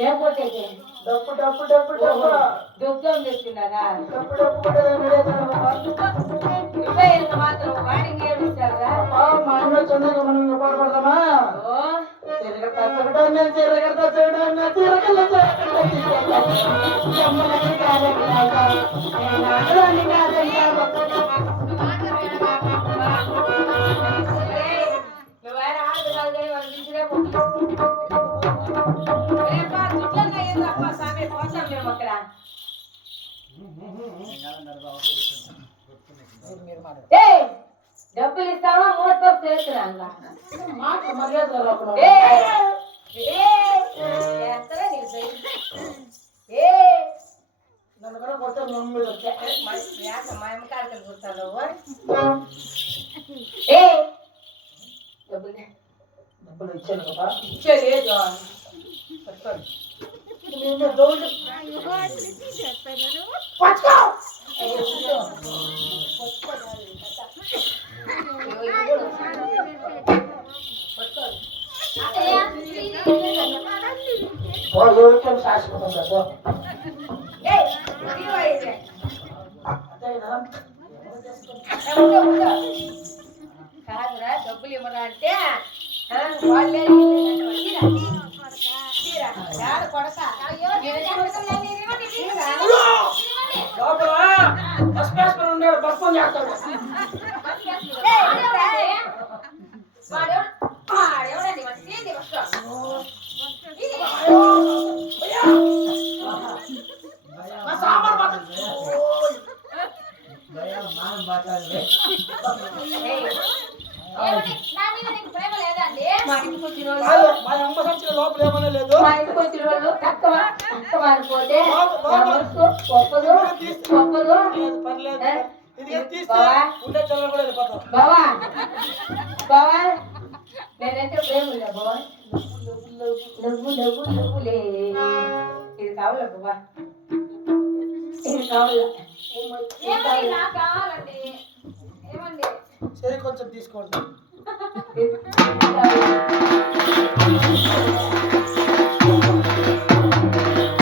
ఏం కొట్టేది డప్పు డప్పు డప్పు డప్పు దుఃఖం చేస్తున్నారా డప్పు డప్పు మాత్రం వాడికి ఏడుస్తారా మా అన్న చంద్రగా మనం పాడపడదామా డబ్బులు ఇస్తావా మూడు పప్పు చేస్తున్నా మాట మర్యాద నన్ను కూడా కొట్టాను మమ్మీ మా అమ్మ కాడికి కూర్చాను డబ్బులు ఇచ్చాను కదా ఇచ్చేది శాశ్వతం కదా కాదురా డబ్బులు ఇవ్వరా అంటే వాళ్ళే లోపల ఏమన్నా లేదు మా ఇంటికి వచ్చిన వాళ్ళు తక్కువ మారిపోతే బావా బావా నేనైతే ప్రేమ బావా నువ్వు నువ్వు నువ్వులే ఇది కావాలా బావా ఇది కావాలండి ఏమండి సరే కొంచెం తీసుకోండి